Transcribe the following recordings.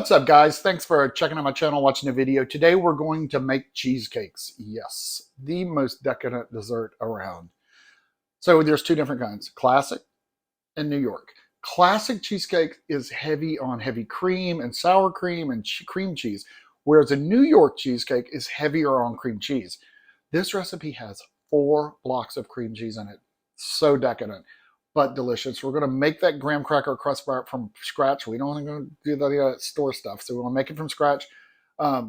What's up, guys? Thanks for checking out my channel, watching the video. Today we're going to make cheesecakes. Yes, the most decadent dessert around. So there's two different kinds, classic and New York. Classic cheesecake is heavy on heavy cream and sour cream and cream cheese, whereas a New York cheesecake is heavier on cream cheese. This recipe has 4 blocks of cream cheese in it. So decadent, but delicious. We're going to make that graham cracker crust bar from scratch. We don't want to go do the store stuff, so we want to make it from scratch. Now,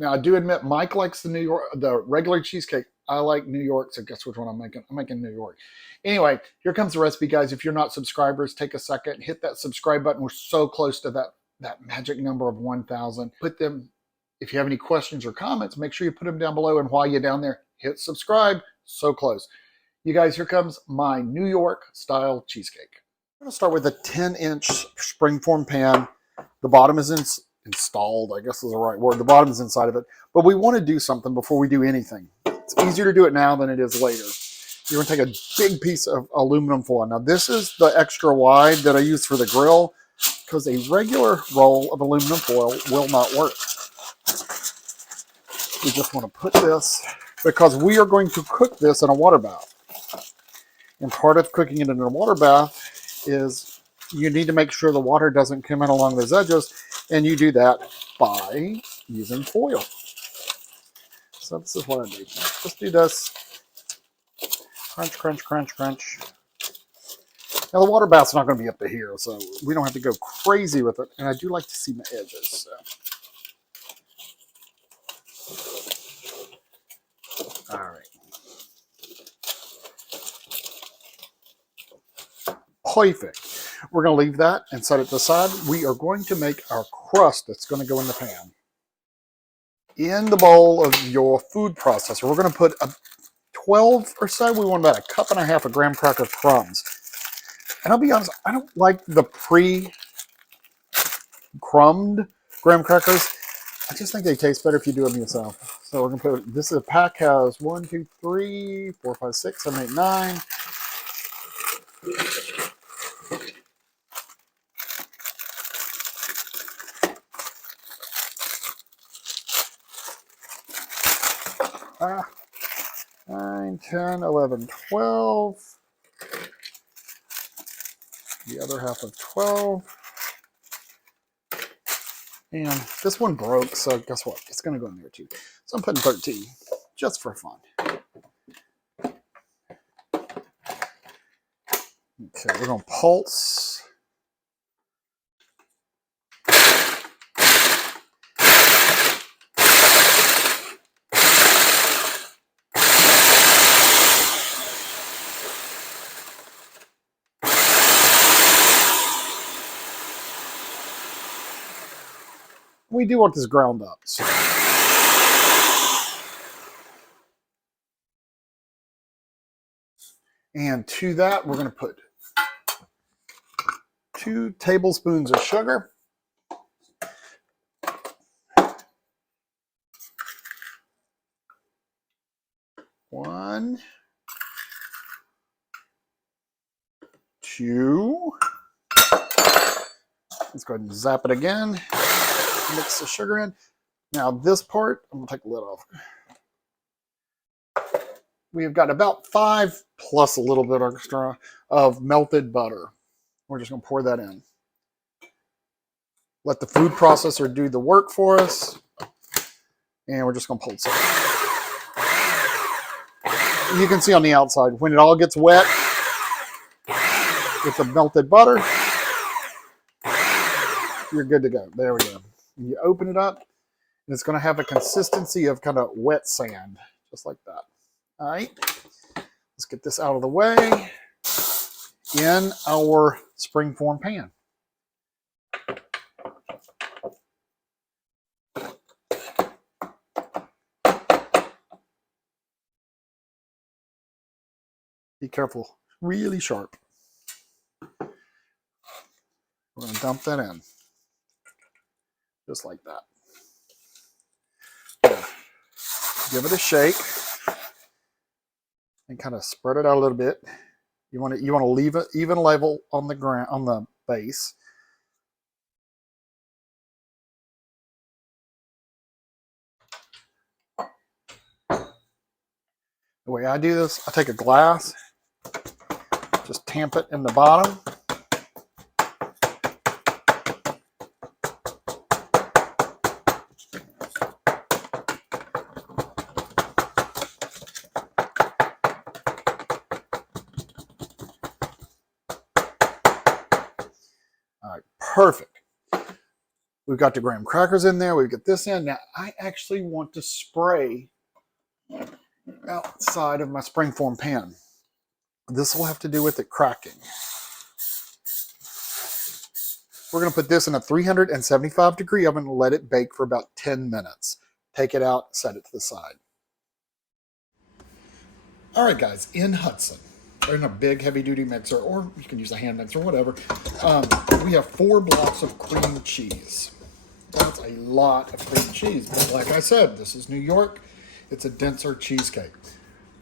I do admit Mike likes the regular cheesecake. I like New York, so guess which one I'm making? I'm making New York. Anyway, here comes the recipe, guys. If you're not subscribers, take a second, hit that subscribe button. We're so close to that magic number of 1,000. Put them, if you have any questions or comments, make sure you put them down below. And while you're down there, hit subscribe. So close. You guys, here comes my New York style cheesecake. I'm going to start with a 10-inch springform pan. The bottom is installed, I guess is the right word. The bottom is inside of it. But we want to do something before we do anything. It's easier to do it now than it is later. You're going to take a big piece of aluminum foil. Now, this is the extra wide that I use for the grill because a regular roll of aluminum foil will not work. We just want to put this, because we are going to cook this in a water bath. And part of cooking it in a water bath is you need to make sure the water doesn't come in along those edges, and you do that by using foil. So this is what I do. Just do this. Crunch, crunch, crunch, crunch. Now the water bath's not going to be up to here, so we don't have to go crazy with it. And I do like to see my edges. So. All right. Perfect. We're going to leave that and set it to the side. We are going to make our crust that's going to go in the pan. In the bowl of your food processor, we're going to put 12 or so. We want about 1.5 cups of graham cracker crumbs. And I'll be honest, I don't like the pre-crumbed graham crackers. I just think they taste better if you do them yourself. So we're going to put, this is a pack, has 1, 2, 3, 4, 5, 6, 7, 8, 9. Ah, 9, 10, 11, 12. The other half of 12. And this one broke, so guess what? It's going to go in there too. So I'm putting 13, just for fun. Okay, we're going to pulse. We do want this ground up. So. And to that, we're going to put 2 tablespoons of sugar. One, 2. Let's go ahead and zap it again. Mix the sugar in. Now this part, I'm going to take the lid off. We have got about 5 plus a little bit extra of melted butter. We're just going to pour that in. Let the food processor do the work for us. And we're just going to pulse it. You can see on the outside, when it all gets wet with the melted butter, you're good to go. There we go. And you open it up, and it's going to have a consistency of kind of wet sand, just like that. All right, let's get this out of the way in our springform pan. Be careful, really sharp. We're going to dump that in, just like that. Give it a shake and kind of spread it out a little bit. You want to leave it even level on the ground, on the base. The way I do this, I take a glass, just tamp it in the bottom. All right, perfect. We've got the graham crackers in there. We've got this in. Now, I actually want to spray outside of my springform pan. This will have to do with it cracking. We're going to put this in a 375-degree oven and let it bake for about 10 minutes. Take it out, set it to the side. All right, guys, in Hudson, or in a big heavy-duty mixer, or you can use a hand mixer, whatever, we have 4 blocks of cream cheese. That's a lot of cream cheese, but like I said, this is New York. It's a denser cheesecake.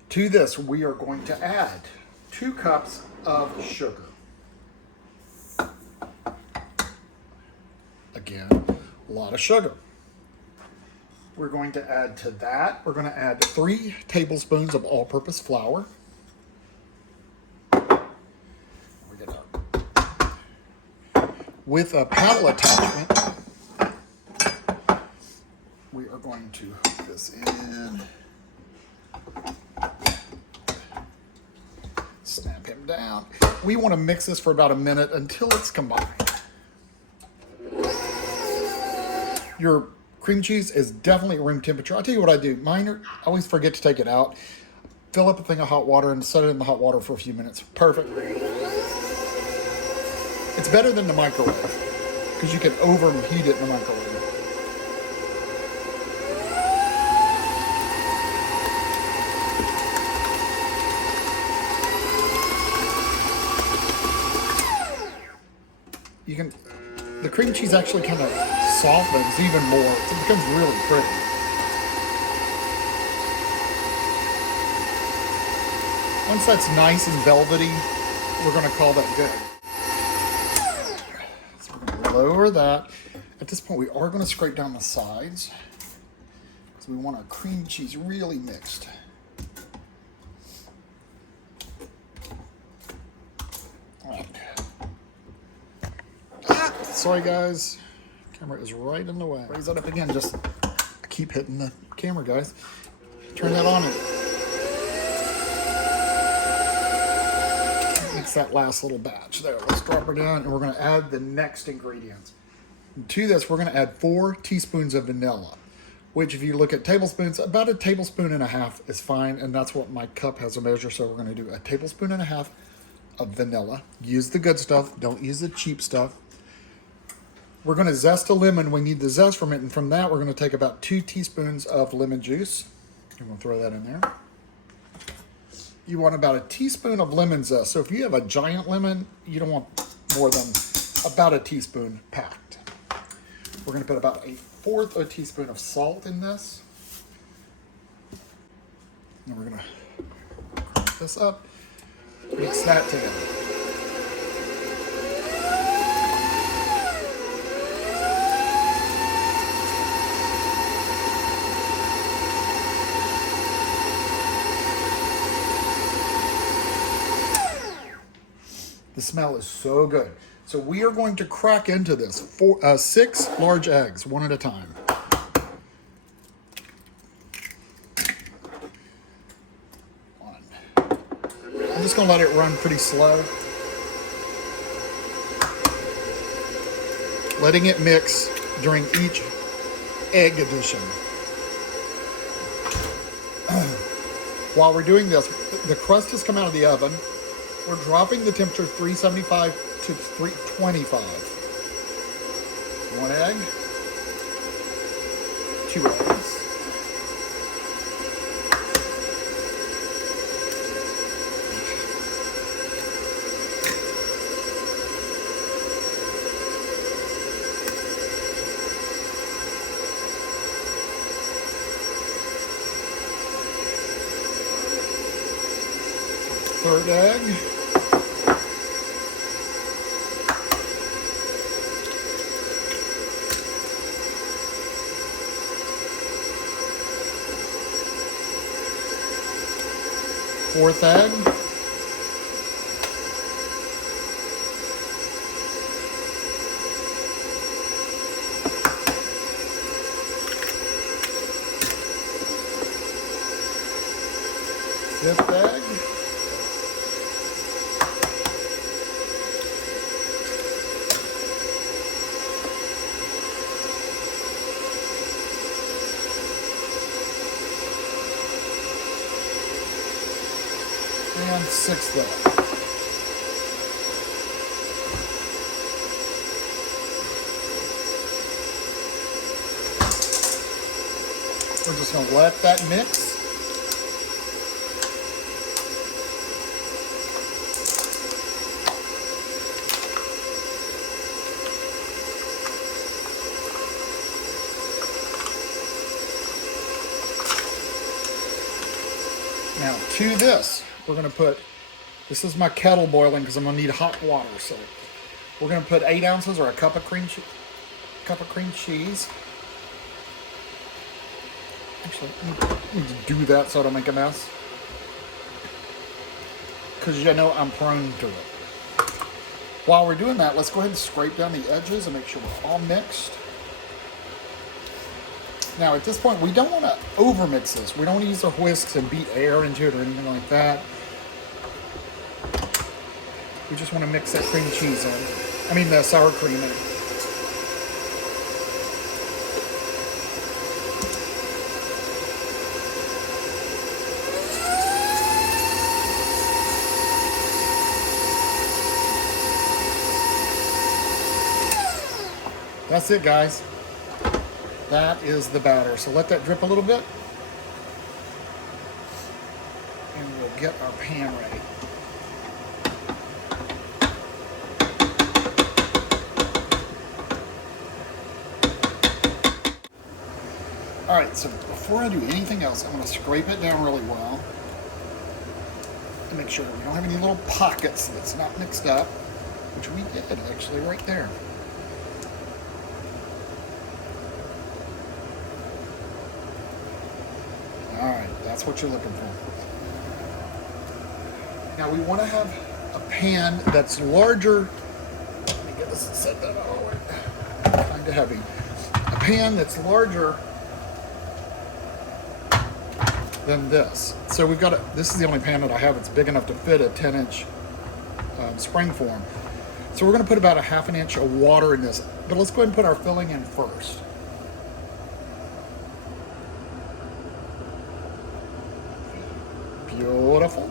To this, we are going to add 2 cups of sugar. Again, a lot of sugar. We're going to add to that, we're going to add 3 tablespoons of all-purpose flour. With a paddle attachment, we are going to put this in. Snap him down. We want to mix this for about a minute until it's combined. Your cream cheese is definitely room temperature. I'll tell you what I do. Mine, I always forget to take it out. Fill up a thing of hot water and set it in the hot water for a few minutes. Perfect. It's better than the microwave because you can overheat it in the microwave. The cream cheese actually kind of softens even more. It becomes really pretty. Once that's nice and velvety, we're going to call that good. So we're going to lower that. At this point, we are going to scrape down the sides. So we want our cream cheese really mixed. Sorry guys, camera is right in the way. Raise that up again, just keep hitting the camera, guys. Turn that on and mix that last little batch there. Let's drop her down and we're gonna add the next ingredients. And to this, we're gonna add 4 teaspoons of vanilla, which if you look at tablespoons, about a tablespoon and a half is fine, and that's what my cup has a measure, so we're gonna do a tablespoon and a half of vanilla. Use the good stuff, don't use the cheap stuff. We're going to zest a lemon. We need the zest from it, and from that, we're going to take about 2 teaspoons of lemon juice. I'm going to throw that in there. You want about a teaspoon of lemon zest. So if you have a giant lemon, you don't want more than about a teaspoon packed. We're going to put about 1/4 of a teaspoon of salt in this. And we're going to crank this up. Mix that together. The smell is so good. So we are going to crack into this 6 large eggs, one at a time. I'm just going to let it run pretty slow. Letting it mix during each egg addition. While we're doing this, the crust has come out of the oven. We're dropping the temperature 375 to 325. 1 egg, 2 eggs, third egg. 4th egg. Fifth egg. And 6th egg. We're just going to let that mix. Now to this, we're going to put, this is my kettle boiling because I'm going to need hot water. So we're going to put 8 ounces or a cup of cream cheese. Actually, I need to do that so I don't make a mess. Because you know I'm prone to it. While we're doing that, let's go ahead and scrape down the edges and make sure we're all mixed. Now at this point, we don't want to overmix this. We don't want to use our whisks and beat air into it or anything like that. We just want to mix that cream cheese in. I mean the sour cream in. That's it, guys. That is the batter. So let that drip a little bit. And we'll get our pan ready. All right, so before I do anything else, I'm going to scrape it down really well to make sure we don't have any little pockets that's not mixed up, which we did actually right there. All right, that's what you're looking for. Now we want to have a pan that's larger. Let me get this and set that all the way. Kind of heavy. A pan that's larger than this. So we've got this is the only pan that I have that's big enough to fit a 10-inch springform. So we're going to put about a 1/2 inch of water in this. But let's go ahead and put our filling in first. Beautiful.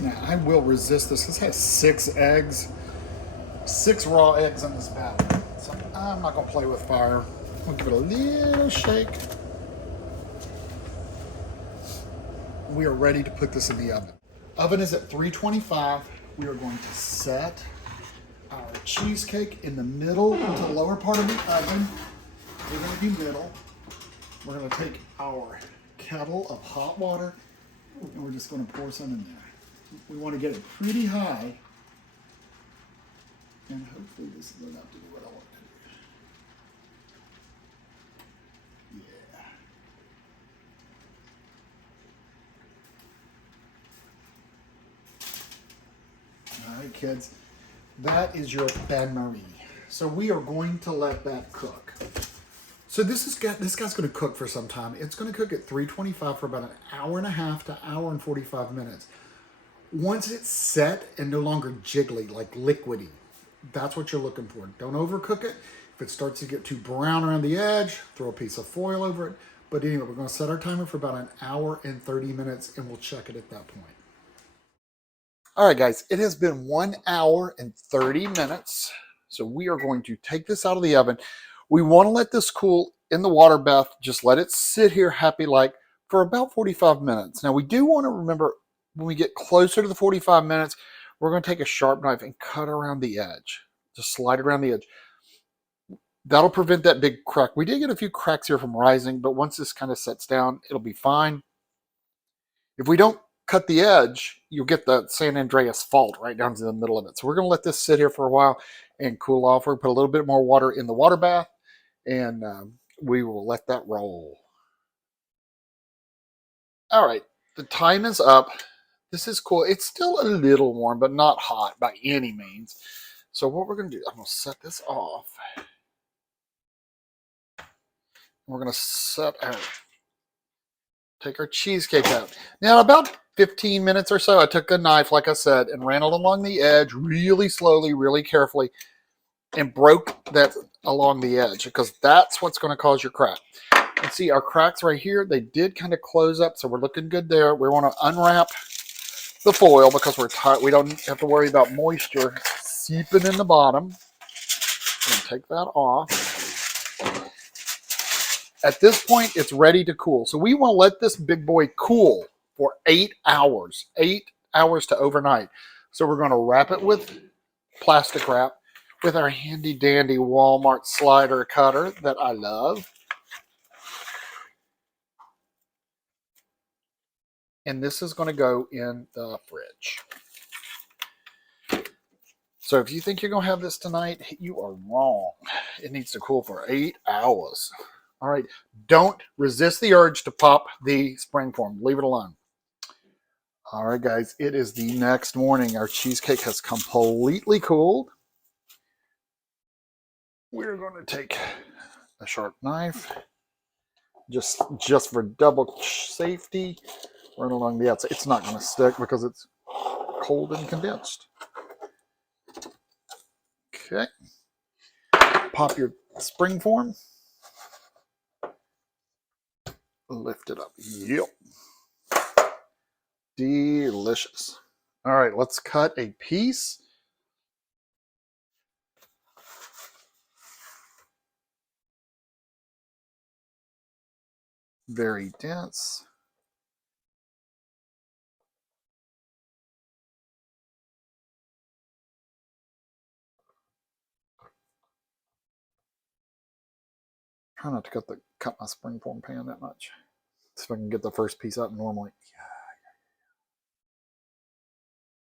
Now, I will resist this. This has 6 eggs, 6 raw eggs in this batter. So I'm not going to play with fire. We'll give it a little shake. We are ready to put this in the oven. Oven is at 325. We are going to set our cheesecake in the middle, into the lower part of the oven. We're going to be middle. We're going to take our kettle of hot water and we're just going to pour some in there. We want to get it pretty high, and hopefully this is enough to do what I want to do. Yeah. All right, kids, that is your bain-marie. So we are going to let that cook. So this guy's going to cook for some time. It's going to cook at 325 for about 1.5 hours to 1.45 minutes. Once it's set and no longer jiggly, like liquidy, that's what you're looking for. Don't overcook it. If it starts to get too brown around the edge, throw a piece of foil over it. But anyway, we're going to set our timer for about 1 hour and 30 minutes, and we'll check it at that point. All right, guys, it has been 1 hour and 30 minutes. So we are going to take this out of the oven. We want to let this cool in the water bath. Just let it sit here happy-like for about 45 minutes. Now we do want to remember when we get closer to the 45 minutes, we're going to take a sharp knife and cut around the edge. Just slide it around the edge. That'll prevent that big crack. We did get a few cracks here from rising, but once this kind of sets down, it'll be fine. If we don't cut the edge, you'll get the San Andreas fault right down to the middle of it. So we're going to let this sit here for a while and cool off. We're going to put a little bit more water in the water bath, and we will let that roll. All right, the time is up. This is cool. It's still a little warm, but not hot by any means. So what we're going to do, I'm going to set this off. We're going to set our, take our cheesecake out. Now, about 15 minutes or so, I took a knife, like I said, and ran it along the edge really slowly, really carefully, and broke that along the edge, because that's what's going to cause your crack. And see, our cracks right here, they did kind of close up, so we're looking good there. We want to unwrap the foil because we're tight. We don't have to worry about moisture seeping in the bottom. I'm going to take that off. At this point, it's ready to cool. So we want to let this big boy cool for 8 hours. 8 hours to overnight. So we're going to wrap it with plastic wrap with our handy dandy Walmart slider cutter that I love. And this is going to go in the fridge. So if you think you're going to have this tonight, you are wrong. It needs to cool for 8 hours. All right, don't resist the urge to pop the springform. Leave it alone. All right, guys, it is the next morning. Our cheesecake has completely cooled. We're going to take a sharp knife, just for double safety, run along the outside. It's not going to stick because it's cold and condensed. Okay, pop your springform. Lift it up. Yep. Delicious. All right, let's cut a piece. Very dense. Try not to cut my springform pan that much. See if I can get the first piece out normally. Yeah.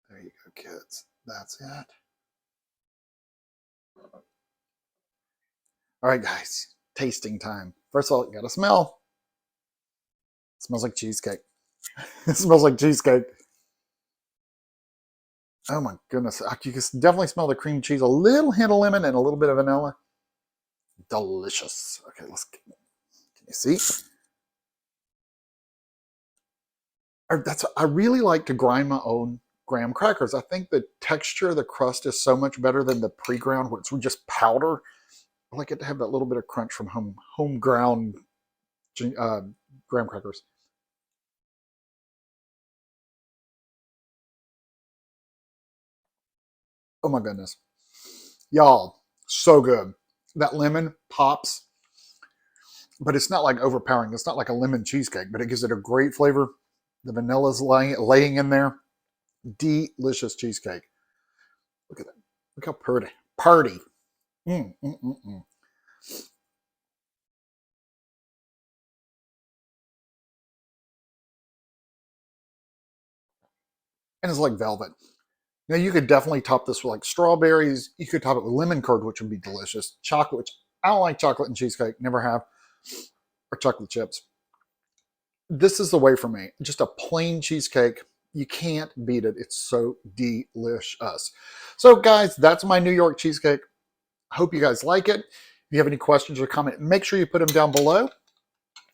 There you go, kids. That's it. All right, guys. Tasting time. First of all, you gotta smell. It smells like cheesecake. It smells like cheesecake. Oh my goodness. You can definitely smell the cream cheese, a little hint of lemon, and a little bit of vanilla. Delicious. Okay, let's get, can you see? I really like to grind my own graham crackers. I think the texture of the crust is so much better than the pre-ground, where it's just powder. I like it to have that little bit of crunch from home ground graham crackers. Oh my goodness. Y'all, so good. That lemon pops, but it's not like overpowering. It's not like a lemon cheesecake, but it gives it a great flavor. The vanilla's laying in there. Delicious cheesecake. Look at that. Look how pretty. Party. Mm, mm, mm, mm. And it's like velvet. Now you could definitely top this with like strawberries. You could top it with lemon curd, which would be delicious. Chocolate, which I don't like chocolate and cheesecake, never have, or chocolate chips. This is the way for me. Just a plain cheesecake. You can't beat it. It's so delicious. So guys, that's my New York cheesecake. I hope you guys like it. If you have any questions or comments, make sure you put them down below.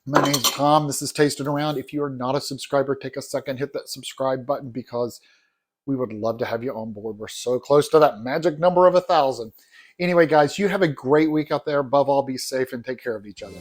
My name's Tom. This is Tasting Around. If you are not a subscriber, take a second, hit that subscribe button, because we would love to have you on board. We're so close to that magic number of 1,000. Anyway, guys, you have a great week out there. Above all, be safe and take care of each other.